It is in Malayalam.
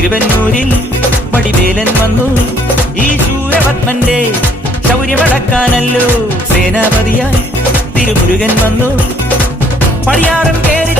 തിരുവന്നൂരിൽ വടിവേലൻ വന്നു. ഈ ശൂരപത്മന്റെ ശൗര്യമടക്കാനല്ലോ സേനാപതിയായി തിരുമുരുകൻ വന്നു. പടിയാറും കേറി